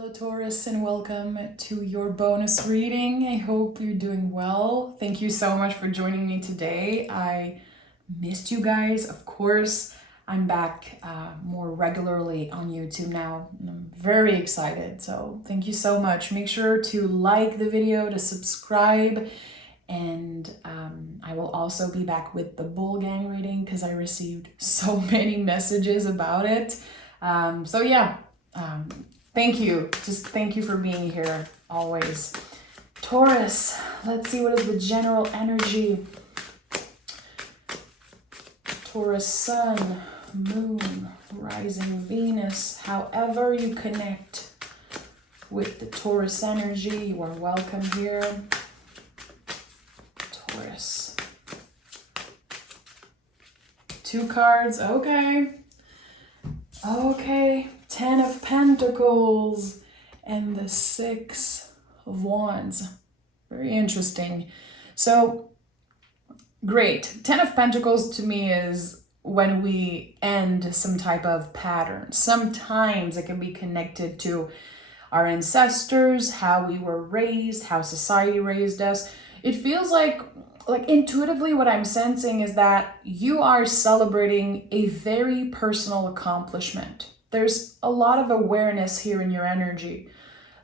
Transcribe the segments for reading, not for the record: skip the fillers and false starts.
Hello Taurus and welcome to your bonus reading. I hope you're doing well. Thank you so much for joining me today. I missed you guys, of course. I'm back more regularly on YouTube now and I'm very excited. So thank you so much. Make sure to like the video, to subscribe, and I will also be back with the Bull Gang reading because I received so many messages about it. Thank you. Just thank you for being here always. Taurus, let's see what is the general energy. Taurus sun, moon, rising Venus. However you connect with the Taurus energy, you are welcome here. Taurus. 2 cards, okay. Okay. 10 of Pentacles and the 6 of Wands. Very interesting. So, great. 10 of Pentacles to me is when we end some type of pattern. Sometimes it can be connected to our ancestors, how we were raised, how society raised us. It feels like intuitively what I'm sensing is that you are celebrating a very personal accomplishment. There's a lot of awareness here in your energy.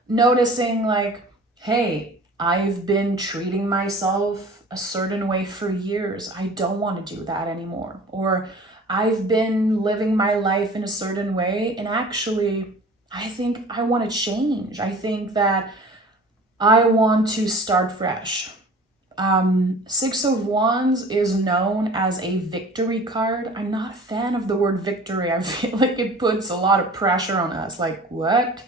Noticing like, hey, I've been treating myself a certain way for years. I don't want to do that anymore. Or I've been living my life in a certain way and actually I think I want to change. I think that I want to start fresh. 6 of Wands is known as a victory card. I'm not a fan of the word victory. I feel like it puts a lot of pressure on us. Like, what?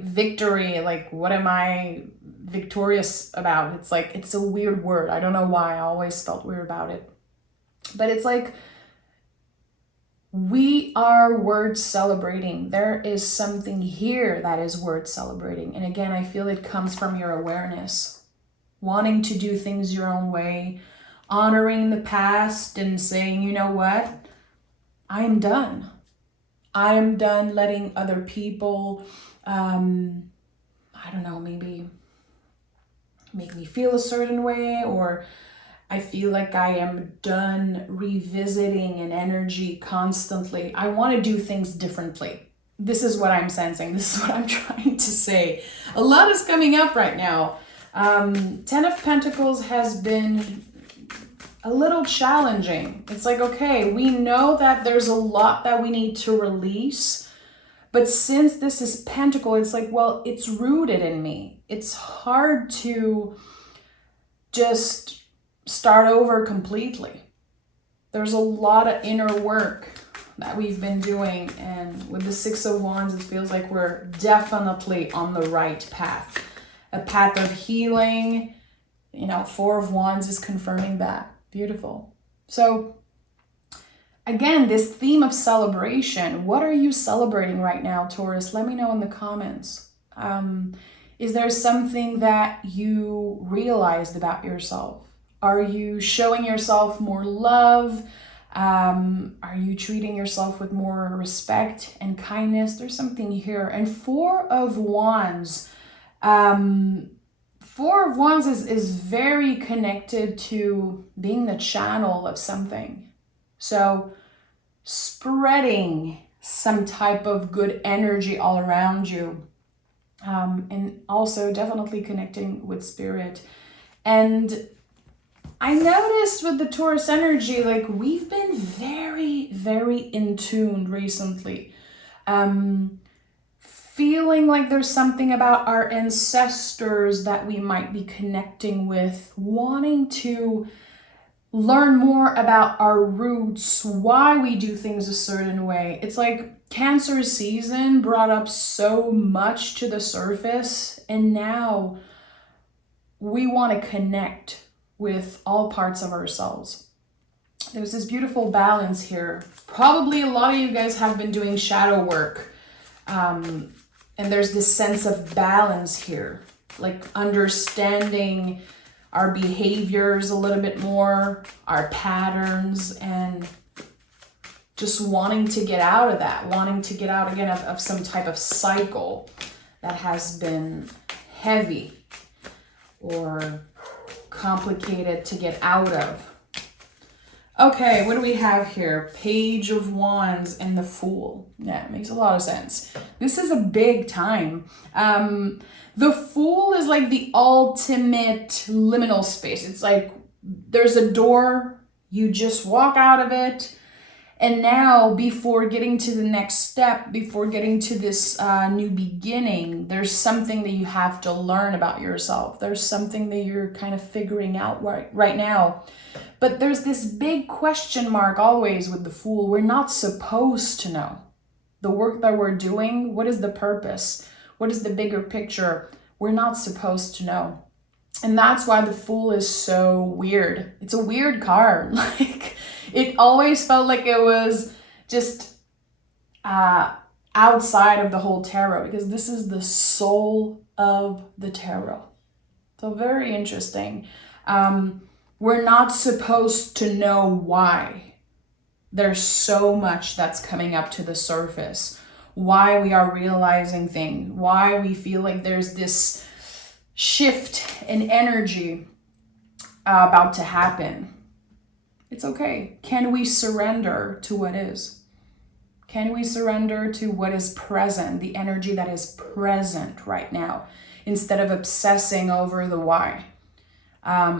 Victory, like, what am I victorious about? It's like, it's a weird word. I don't know why. I always felt weird about it. But it's like, we are worth celebrating. There is something here that is worth celebrating. And again, I feel it comes from your awareness. Wanting to do things your own way, honoring the past and saying, you know what, I am done. I am done letting other people, I don't know, maybe make me feel a certain way, or I feel like I am done revisiting an energy constantly. I want to do things differently. This is what I'm sensing. This is what I'm trying to say. A lot is coming up right now. 10 of Pentacles has been a little challenging. It's like, okay, we know that there's a lot that we need to release, but since this is Pentacle, it's like, well, it's rooted in me. It's hard to just start over completely. There's a lot of inner work that we've been doing, and with the 6 of Wands, it feels like we're definitely on the right path. A path of healing. 4 of Wands is confirming that. Beautiful. So again, this theme of celebration. What are you celebrating right now, Taurus? Let me know in the comments. Is there something that you realized about yourself? Are you showing yourself more love? Are you treating yourself with more respect and kindness? There's something here. And 4 of Wands. 4 of Wands is very connected to being the channel of something. So spreading some type of good energy all around you. And also definitely connecting with spirit. And I noticed with the Taurus energy, like we've been very, very in tune recently. Feeling like there's something about our ancestors that we might be connecting with, wanting to learn more about our roots, why we do things a certain way. It's like Cancer season brought up so much to the surface, and now we want to connect with all parts of ourselves. There's this beautiful balance here. Probably a lot of you guys have been doing shadow work. And there's this sense of balance here, like understanding our behaviors a little bit more, our patterns, and just wanting to get out of that, wanting to get out again of some type of cycle that has been heavy or complicated to get out of. Okay, what do we have here? Page of Wands and the Fool. Yeah, it makes a lot of sense. This is a big time. The Fool is like the ultimate liminal space. It's like there's a door, you just walk out of it, and now before getting to the next step, before getting to this new beginning, there's something that you have to learn about yourself. There's something that you're kind of figuring out right now. But there's this big question mark always with the Fool. We're not supposed to know. The work that we're doing, what is the purpose? What is the bigger picture? We're not supposed to know. And that's why the Fool is so weird. It's a weird card. Like, it always felt like it was just outside of the whole tarot, because this is the soul of the tarot. So very interesting. We're not supposed to know why. There's so much that's coming up to the surface. Why we are realizing things. Why we feel like there's this shift in energy about to happen. It's okay. Can we surrender to what is? Can we surrender to what is present, the energy that is present right now, instead of obsessing over the why?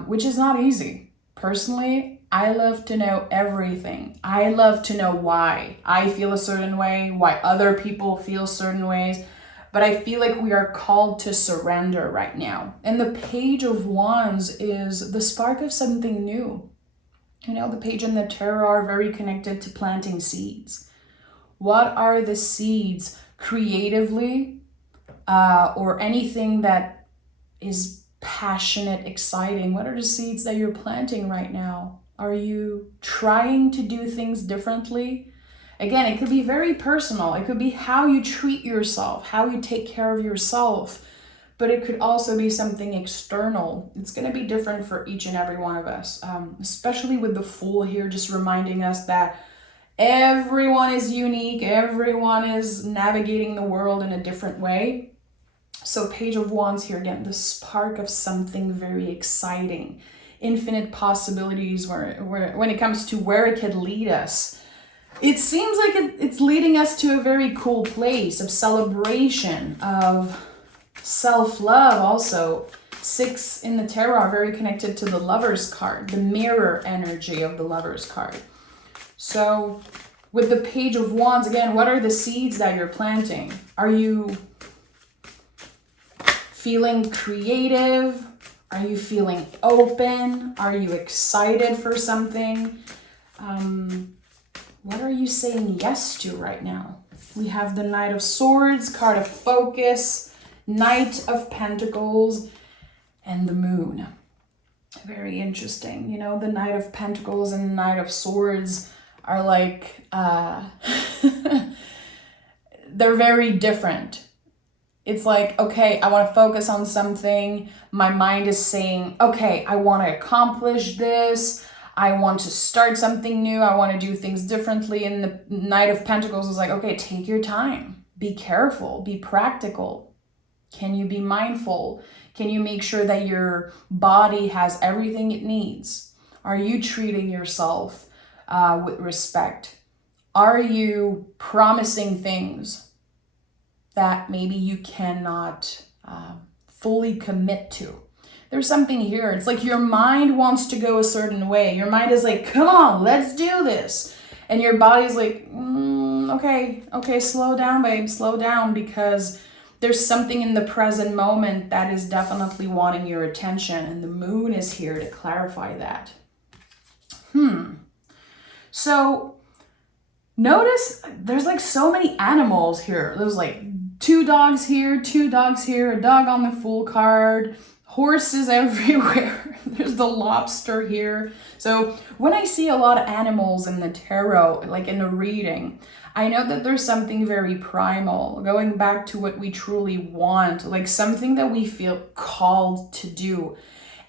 Which is not easy. Personally, I love to know everything. I love to know why I feel a certain way, why other people feel certain ways. But I feel like we are called to surrender right now. And the Page of Wands is the spark of something new. You know, the page and the tarot are very connected to planting seeds. What are the seeds creatively or anything that is passionate, exciting? What are the seeds that you're planting right now? Are you trying to do things differently? Again, it could be very personal. It could be how you treat yourself, how you take care of yourself. But it could also be something external. It's going to be different for each and every one of us, especially with the Fool here, just reminding us that everyone is unique. Everyone is navigating the world in a different way. So Page of Wands here, again, the spark of something very exciting, infinite possibilities where when it comes to where it could lead us. It seems like it's leading us to a very cool place of celebration, of self-love also. 6 in the tarot are very connected to the Lover's card, the mirror energy of the Lover's card. So with the Page of Wands, again, what are the seeds that you're planting? Are you feeling creative? Are you feeling open? Are you excited for something? What are you saying yes to right now? We have the Knight of Swords, card of focus, Knight of Pentacles, and the Moon. Very interesting. You know, the Knight of Pentacles and the Knight of Swords are like, they're very different. It's like, okay, I want to focus on something. My mind is saying, okay, I want to accomplish this. I want to start something new. I want to do things differently. And the Knight of Pentacles is like, okay, take your time. Be careful. Be practical. Can you be mindful? Can you make sure that your body has everything it needs? Are you treating yourself with respect? Are you promising things that maybe you cannot fully commit to? There's something here. It's like your mind wants to go a certain way. Your mind is like, come on, let's do this. And your body's like, okay, slow down, babe, slow down, because there's something in the present moment that is definitely wanting your attention. And the Moon is here to clarify that. So notice there's like so many animals here. There's like 2 dogs here, 2 dogs here, a dog on the Fool card, horses everywhere. There's the lobster here. So when I see a lot of animals in the tarot, like in a reading, I know that there's something very primal, going back to what we truly want, like something that we feel called to do.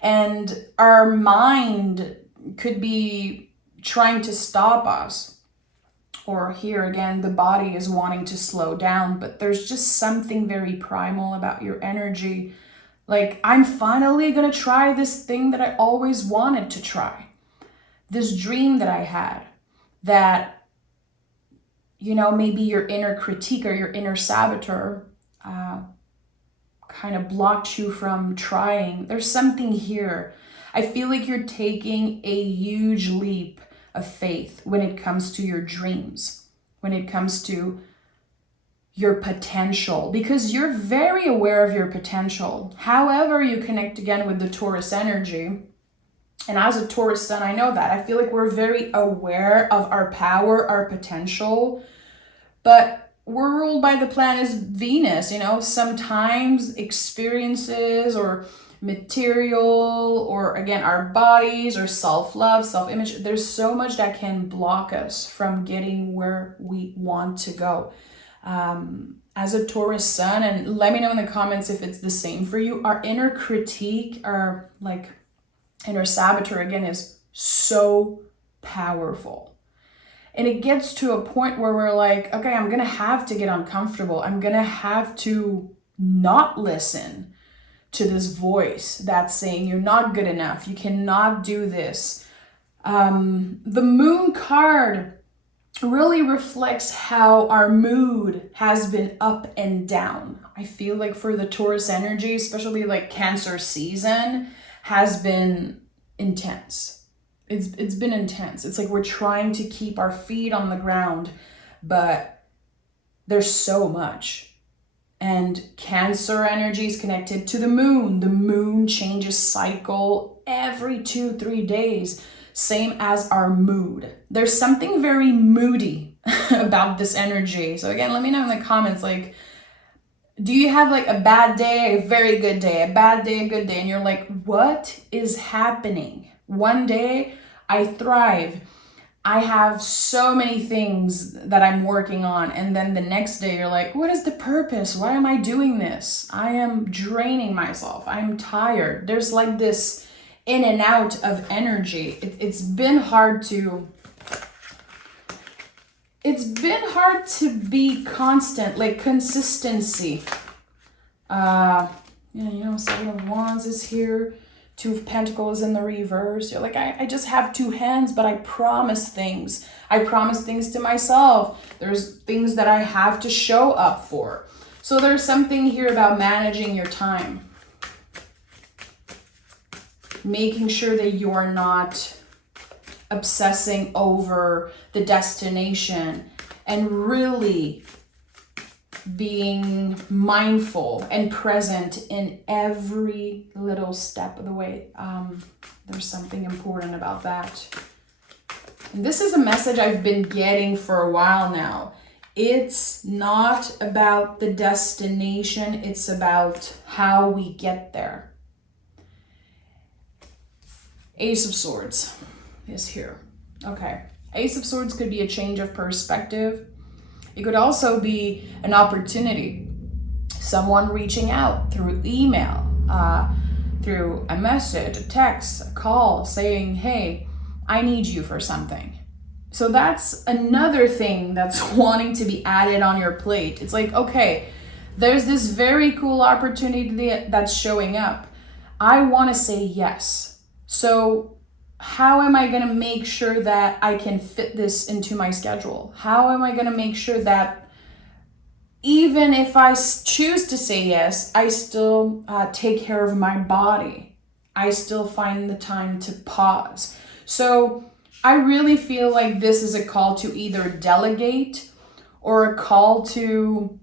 And our mind could be trying to stop us, or here again, the body is wanting to slow down, but there's just something very primal about your energy. Like, I'm finally gonna try this thing that I always wanted to try. This dream that I had that, you know, maybe your inner critique or your inner saboteur kind of blocked you from trying. There's something here. I feel like you're taking a huge leap of faith when it comes to your dreams, when it comes to your potential, because you're very aware of your potential. However, you connect again with the Taurus energy. And as a Taurus sun, I know that. I feel like we're very aware of our power, our potential, but we're ruled by the planet Venus. You know, sometimes experiences or material, or again, our bodies or self-love, self-image, there's so much that can block us from getting where we want to go. As a Taurus sun, and let me know in the comments if it's the same for you, our inner critique, our like inner saboteur again is so powerful. And it gets to a point where we're like, okay, I'm gonna have to get uncomfortable. I'm gonna have to not listen to this voice that's saying you're not good enough, you cannot do this. The moon card really reflects how our mood has been up and down. I feel like for the Taurus energy, especially like Cancer season, has been intense. It's been intense. It's like we're trying to keep our feet on the ground, but there's so much. And Cancer energy is connected to the moon. The moon changes cycle every 2-3 days, same as our mood. There's something very moody about this energy. So again, let me know in the comments, like, do you have like a bad day, a very good day, a bad day, a good day? And you're like, what is happening? One day I thrive. I have so many things that I'm working on. And then the next day you're like, what is the purpose? Why am I doing this? I am draining myself. I'm tired. There's like this in and out of energy. It's been hard to be constant, like consistency. Seven of Wands is here. Two of Pentacles in the reverse. You're like, I just have two hands, but I promise things. I promise things to myself. There's things that I have to show up for. So there's something here about managing your time. Making sure that you are not obsessing over the destination and really being mindful and present in every little step of the way. There's something important about that. And this is a message I've been getting for a while now. It's not about the destination, it's about how we get there. Ace of Swords is here. Okay. Ace of Swords could be a change of perspective. It could also be an opportunity. Someone reaching out through email, through a message, a text, a call, saying, hey, I need you for something. So that's another thing that's wanting to be added on your plate. It's like, okay, there's this very cool opportunity that's showing up. I want to say yes. So how am I going to make sure that I can fit this into my schedule? How am I going to make sure that even if I choose to say yes, I still take care of my body? I still find the time to pause. So I really feel like this is a call to either delegate or a call to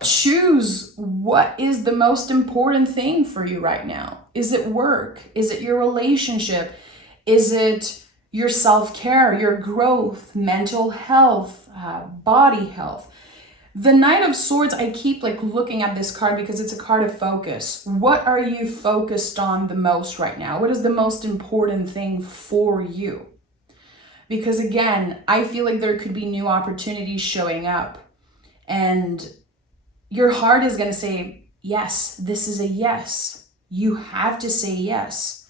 choose what is the most important thing for you right now. Is it work? Is it your relationship? Is it your self-care, your growth, mental health, body health? The Knight of Swords, I keep like looking at this card because it's a card of focus. What are you focused on the most right now? What is the most important thing for you? Because again, I feel like there could be new opportunities showing up and your heart is going to say, yes, this is a yes. You have to say yes.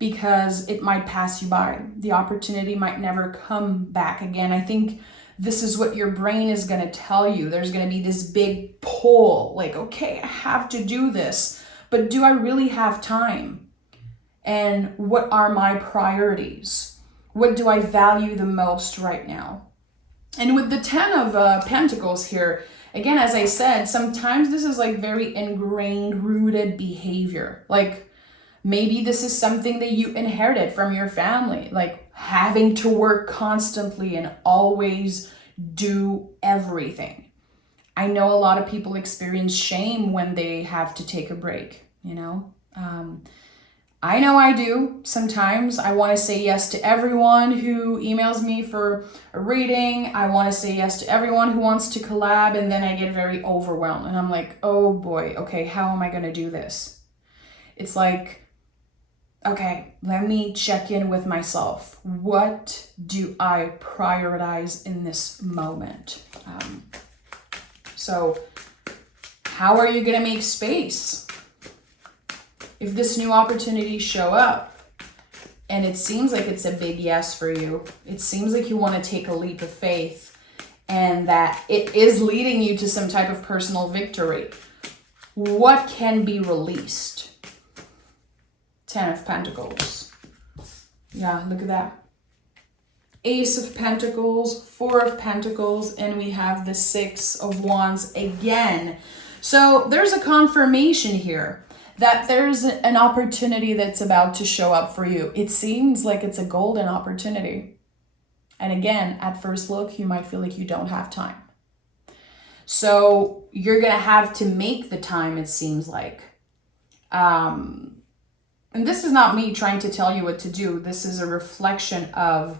Because it might pass you by. The opportunity might never come back again. I think this is what your brain is going to tell you. There's going to be this big pull, like, okay, I have to do this, but do I really have time? And what are my priorities? What do I value the most right now? And with the 10 of Pentacles here, again, as I said, sometimes this is like very ingrained, rooted behavior. Like maybe this is something that you inherited from your family, like having to work constantly and always do everything. I know a lot of people experience shame when they have to take a break, you know? I know I do. Sometimes I want to say yes to everyone who emails me for a reading. I want to say yes to everyone who wants to collab, and then I get very overwhelmed and I'm like, oh boy, okay, how am I going to do this? It's like, okay, let me check in with myself. What do I prioritize in this moment? So how are you going to make space? If this new opportunity show up and it seems like it's a big yes for you, it seems like you want to take a leap of faith and that it is leading you to some type of personal victory, what can be released? 10 of Pentacles. Yeah, look at that. Ace of Pentacles, 4 of Pentacles, and we have the 6 of Wands again. So there's a confirmation here that there's an opportunity that's about to show up for you. It seems like it's a golden opportunity. And again, at first look, you might feel like you don't have time. So you're going to have to make the time, it seems like. And this is not me trying to tell you what to do. This is a reflection of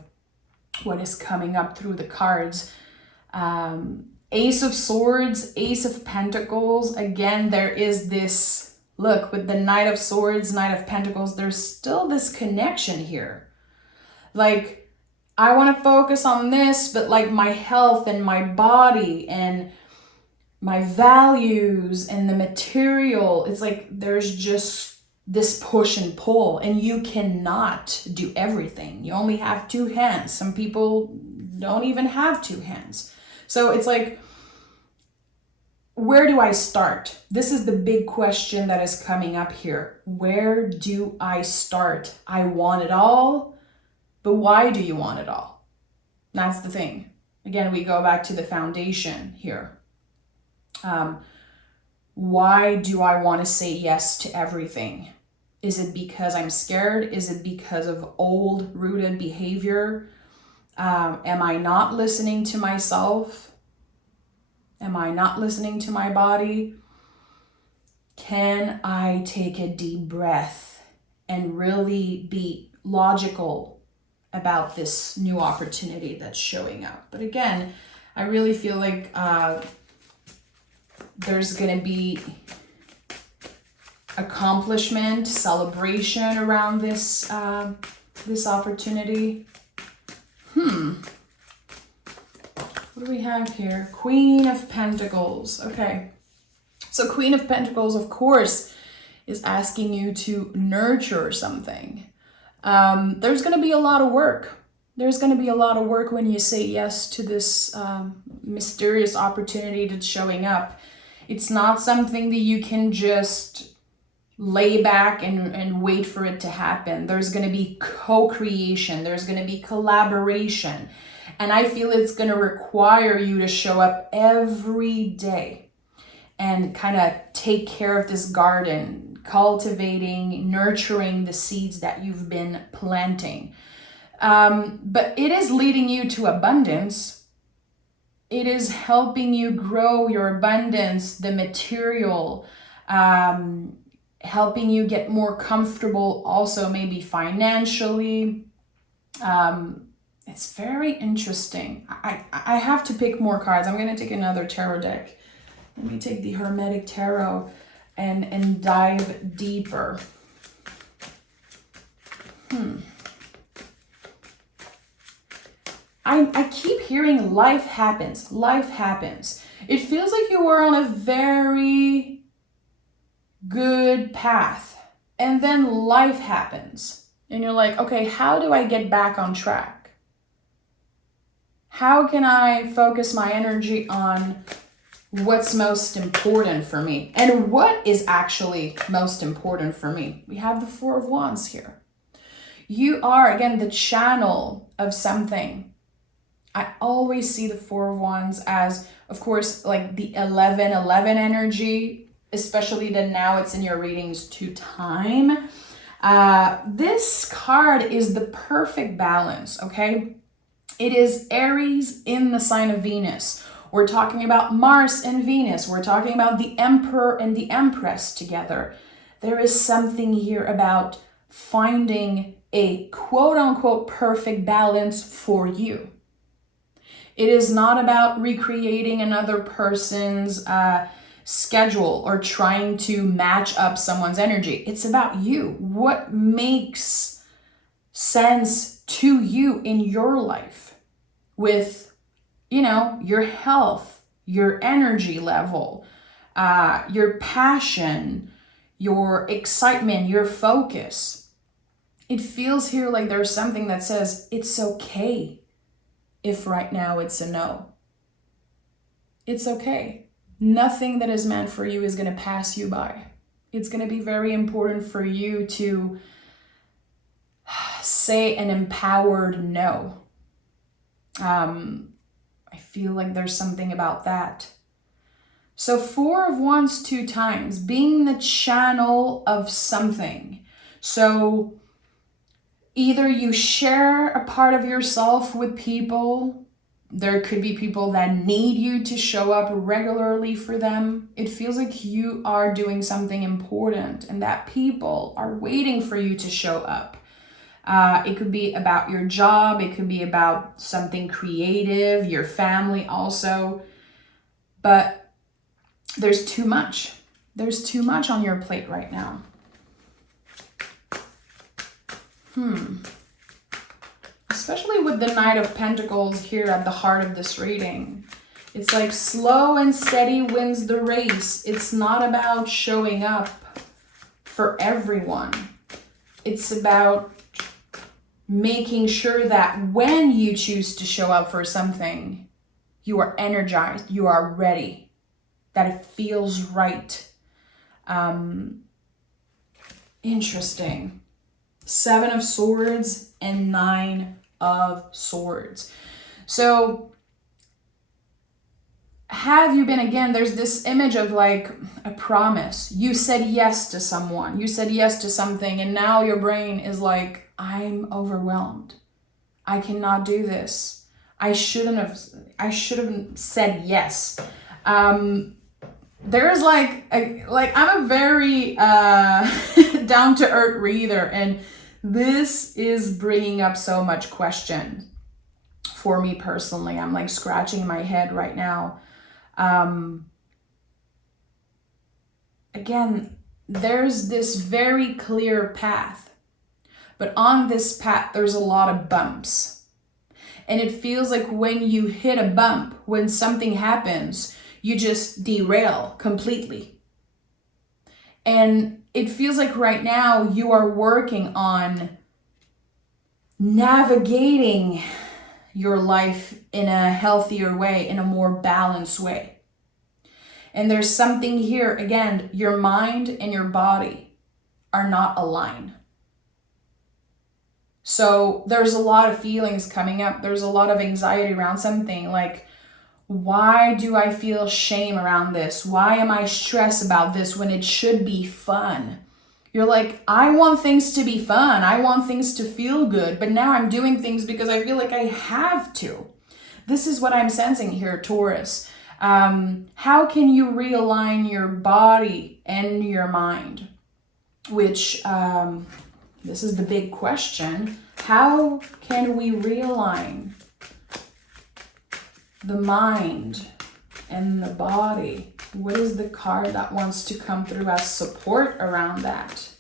what is coming up through the cards. Ace of Swords, Ace of Pentacles. Again, there is this... Look, with the Knight of Swords, Knight of Pentacles, there's still this connection here. Like, I want to focus on this, but like my health and my body and my values and the material, it's like there's just this push and pull, and you cannot do everything. You only have 2 hands. Some people don't even have 2 hands. So it's like, where do I start? This is the big question that is coming up here. Where do I start? I want it all, but why do you want it all? That's the thing. Again, we go back to the foundation here. Why do I want to say yes to everything? Is it because I'm scared? Is it because of old rooted behavior? Am I not listening to myself? Am I not listening to my body? Can I take a deep breath and really be logical about this new opportunity that's showing up? But again, I really feel like there's going to be accomplishment, celebration around this this opportunity. What do we have here? Queen of Pentacles. Okay. So Queen of Pentacles, of course, is asking you to nurture something. There's going to be a lot of work. There's going to be a lot of work when you say yes to this mysterious opportunity that's showing up. It's not something that you can just lay back and wait for it to happen. There's going to be co-creation. There's going to be collaboration. And I feel it's going to require you to show up every day and kind of take care of this garden, cultivating, nurturing the seeds that you've been planting. But it is leading you to abundance. It is helping you grow your abundance, the material, helping you get more comfortable also maybe financially. It's very interesting. I have to pick more cards. I'm going to take another tarot deck. Let me take the Hermetic Tarot and dive deeper. I keep hearing life happens. Life happens. It feels like you were on a very good path. And then life happens. And you're like, okay, how do I get back on track? How can I focus my energy on what's most important for me? And what is actually most important for me? We have the Four of Wands here. You are, again, the channel of something. I always see the Four of Wands as, of course, like the 11-11 energy, especially that now it's in your readings to time. This card is the perfect balance, okay? It is Aries in the sign of Venus. We're talking about Mars and Venus. We're talking about the Emperor and the Empress together. There is something here about finding a quote-unquote perfect balance for you. It is not about recreating another person's schedule or trying to match up someone's energy. It's about you. What makes sense to you in your life with, your health, your energy level, your passion, your excitement, your focus. It feels here like there's something that says it's okay if right now it's a no. It's okay. Nothing that is meant for you is going to pass you by. It's going to be very important for you to say an empowered no. I feel like there's something about that. So Four of Wands 2 times, being the channel of something. So either you share a part of yourself with people. There could be people that need you to show up regularly for them. It feels like you are doing something important and that people are waiting for you to show up. It could be about your job. It could be about something creative, your family also. But there's too much. There's too much on your plate right now. Especially with the Knight of Pentacles here at the heart of this reading. It's like slow and steady wins the race. It's not about showing up for everyone. It's about making sure that when you choose to show up for something, you are energized, you are ready, that it feels right. Interesting. 7 of Swords and 9 of Swords. So have you been, again, there's this image of like a promise. You said yes to someone, you said yes to something, and now your brain is like, I'm overwhelmed. I cannot do this. I should have said yes. There is I'm a very down to earth reader, and this is bringing up so much question for me personally. I'm like scratching my head right now. Again, there's this very clear path, but on this path, there's a lot of bumps. And it feels like when you hit a bump, when something happens, you just derail completely. And it feels like right now you are working on navigating your life in a healthier way, in a more balanced way. And there's something here, again, your mind and your body are not aligned. So there's a lot of feelings coming up. There's a lot of anxiety around something like, why do I feel shame around this? Why am I stressed about this when it should be fun? You're like, I want things to be fun. I want things to feel good. But now I'm doing things because I feel like I have to. This is what I'm sensing here, Taurus. How can you realign your body and your mind? Which, this is the big question. How can we realign the mind and the body? What is the card that wants to come through as support around that?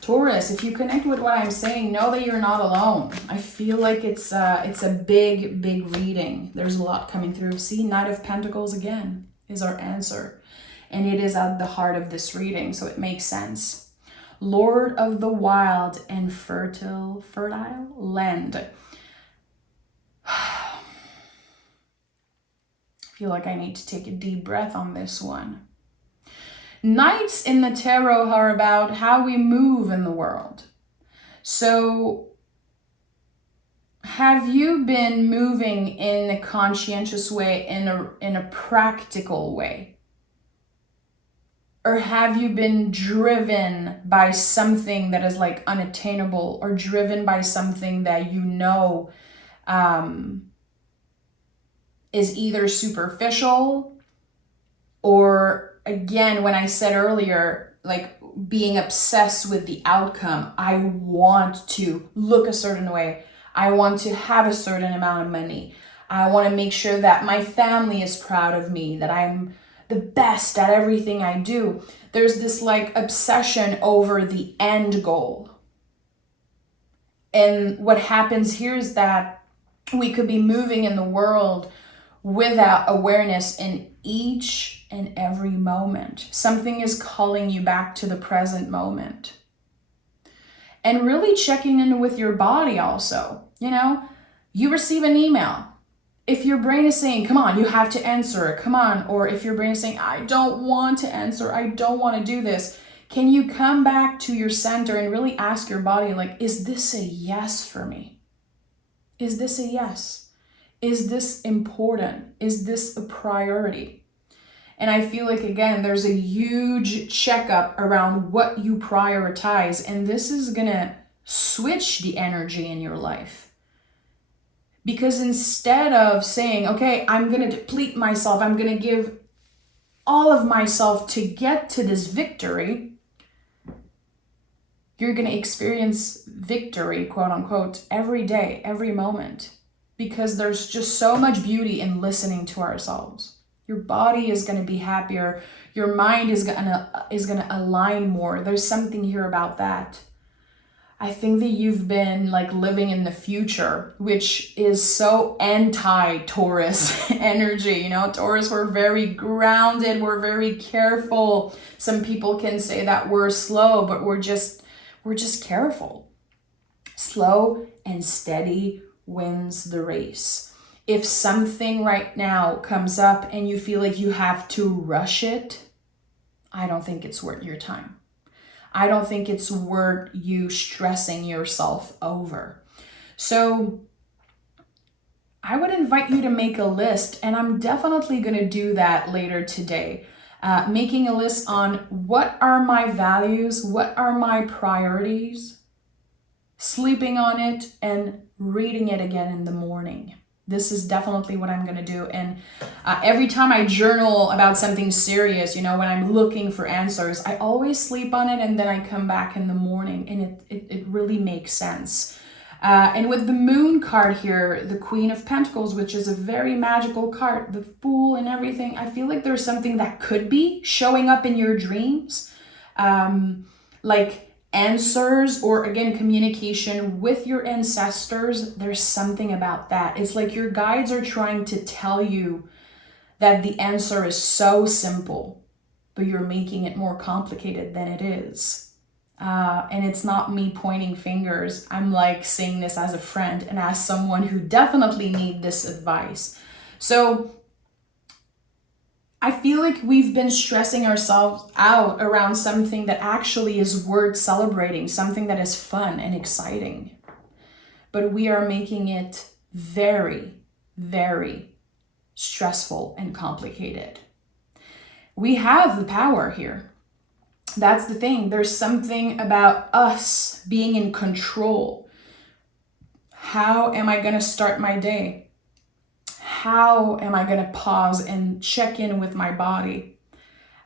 Taurus, if you connect with what I'm saying, know that you're not alone. I feel like it's a big, big reading. There's a lot coming through. See, Knight of Pentacles again is our answer. And it is at the heart of this reading, so it makes sense. Lord of the wild and fertile land. feel like I need to take a deep breath on this one. Knights in the tarot are about how we move in the world. So have you been moving in a conscientious way, in a practical way? Or have you been driven by something that is like unattainable, or driven by something that you know is either superficial, or again, when I said earlier, like being obsessed with the outcome. I want to look a certain way. I want to have a certain amount of money. I want to make sure that my family is proud of me, that I'm the best at everything I do. There's this like obsession over the end goal. And what happens here is that we could be moving in the world without awareness in each and every moment. Something is calling you back to the present moment. And really checking in with your body also. You know, you receive an email. If your brain is saying, come on, you have to answer it, come on. Or if your brain is saying, I don't want to answer, I don't want to do this. Can you come back to your center and really ask your body, like, is this a yes for me? Is this a yes? Is this important? Is this a priority? And I feel like, again, there's a huge checkup around what you prioritize. And this is going to switch the energy in your life. Because instead of saying, okay, I'm going to deplete myself, I'm going to give all of myself to get to this victory, you're going to experience victory, quote unquote, every day, every moment. Because there's just so much beauty in listening to ourselves. Your body is going to be happier. Your mind is going to align more. There's something here about that. I think that you've been like living in the future, which is so anti-Taurus energy. You know, Taurus, we're very grounded. We're very careful. Some people can say that we're slow, but we're just careful. Slow and steady wins the race. If something right now comes up and you feel like you have to rush it, I don't think it's worth your time. I don't think it's worth you stressing yourself over. So I would invite you to make a list, and I'm definitely going to do that later today. Making a list on what are my values, what are my priorities, sleeping on it, and reading it again in the morning. This is definitely what I'm going to do. And every time I journal about something serious, you know, when I'm looking for answers, I always sleep on it and then I come back in the morning, and it really makes sense. And with the moon card here, the Queen of Pentacles, which is a very magical card, the Fool and everything, I feel like there's something that could be showing up in your dreams. Like answers, or again, communication with your ancestors. There's something about that. It's like your guides are trying to tell you that the answer is so simple, but you're making it more complicated than it is. And it's not me pointing fingers. I'm like saying this as a friend and as someone who definitely need this advice. So I feel like we've been stressing ourselves out around something that actually is worth celebrating, something that is fun and exciting. But we are making it very, very stressful and complicated. We have the power here. That's the thing. There's something about us being in control. How am I going to start my day? How am I going to pause and check in with my body?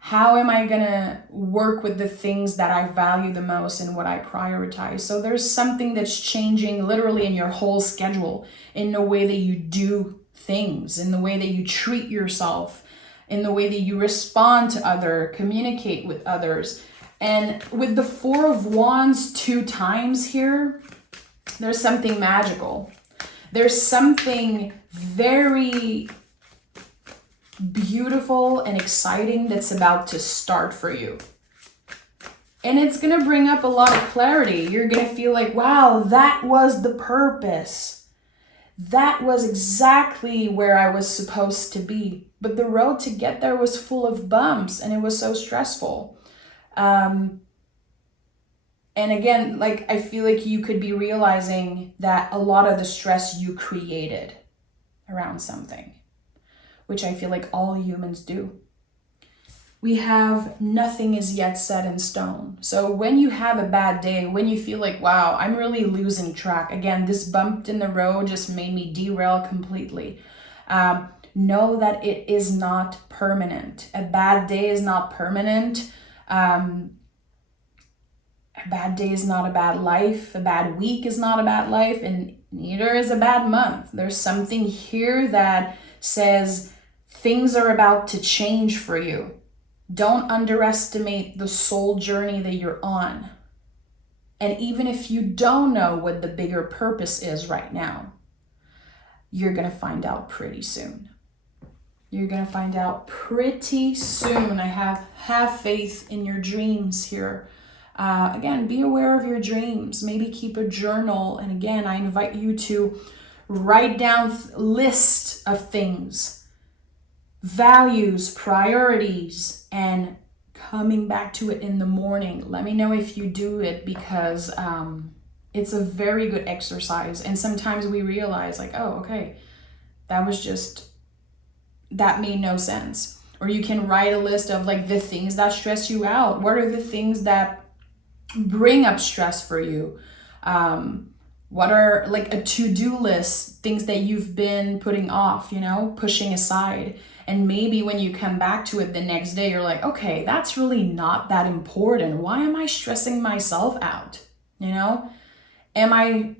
How am I going to work with the things that I value the most and what I prioritize? So there's something that's changing literally in your whole schedule, in the way that you do things, in the way that you treat yourself, in the way that you respond to others, communicate with others. And with the Four of Wands 2 times here, there's something magical. There's something very beautiful and exciting that's about to start for you. And it's going to bring up a lot of clarity. You're going to feel like, wow, that was the purpose. that was exactly where I was supposed to be. But the road to get there was full of bumps and it was so stressful. And again, like, I feel like you could be realizing that a lot of the stress you created around something, which I feel like all humans do. We have nothing is yet set in stone. So when you have a bad day, when you feel like, wow, I'm really losing track. Again, this bump in the road just made me derail completely. Know that it is not permanent. A bad day is not permanent. A bad day is not a bad life. A bad week is not a bad life. And neither is a bad month. There's something here that says things are about to change for you. Don't underestimate the soul journey that you're on. And even if you don't know what the bigger purpose is right now, you're going to find out pretty soon. You're going to find out pretty soon. I have faith in your dreams here. Again, be aware of your dreams. Maybe keep a journal. And again, I invite you to write down a list of things, values, priorities, and coming back to it in the morning. Let me know if you do it, because it's a very good exercise. And sometimes we realize like, oh, okay, that made no sense. Or you can write a list of like the things that stress you out. What are the things that bring up stress for you? What are like a to-do list, things that you've been putting off, pushing aside. And maybe when you come back to it the next day, you're like, okay, that's really not that important. Why am I stressing myself out? Am I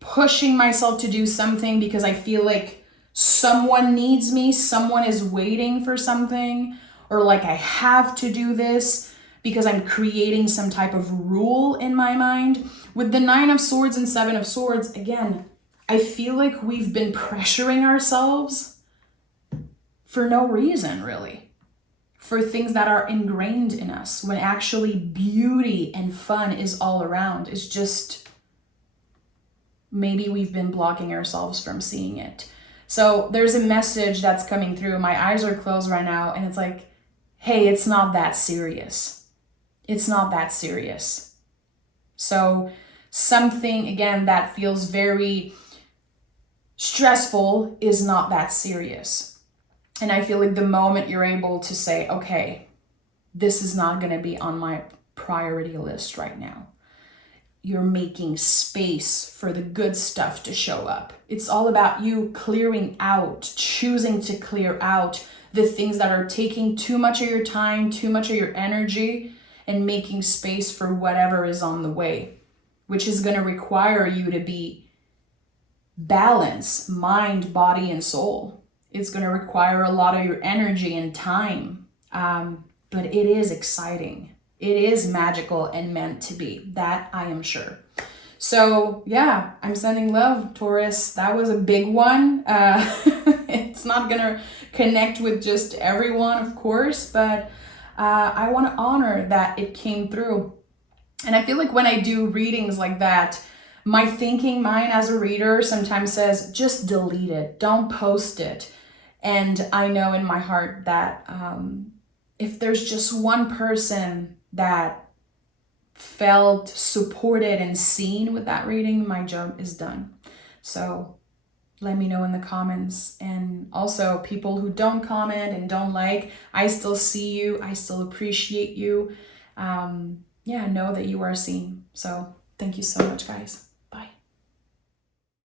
pushing myself to do something because I feel like someone needs me, someone is waiting for something, or like I have to do this because I'm creating some type of rule in my mind? With the 9 of Swords and 7 of Swords, again, I feel like we've been pressuring ourselves for no reason, really, for things that are ingrained in us, when actually beauty and fun is all around. It's just maybe we've been blocking ourselves from seeing it. So there's a message that's coming through. My eyes are closed right now, and it's like, hey, it's not that serious. It's not that serious. So something, again, that feels very stressful is not that serious. And I feel like the moment you're able to say, okay, this is not going to be on my priority list right now, you're making space for the good stuff to show up. It's all about you clearing out, choosing to clear out the things that are taking too much of your time, too much of your energy, and making space for whatever is on the way, which is going to require you to be balanced, mind, body, and soul. It's going to require a lot of your energy and time, but it is exciting. It is magical and meant to be. That I am sure. So yeah, I'm sending love, Taurus. That was a big one. It's not going to connect with just everyone, of course, but I want to honor that it came through. And I feel like when I do readings like that, my thinking mind as a reader sometimes says, just delete it. Don't post it. And I know in my heart that if there's just one person that felt supported and seen with that reading, my job is done. So let me know in the comments. And also people who don't comment and don't like, I still see you. I still appreciate you. Know that you are seen. So thank you so much, guys.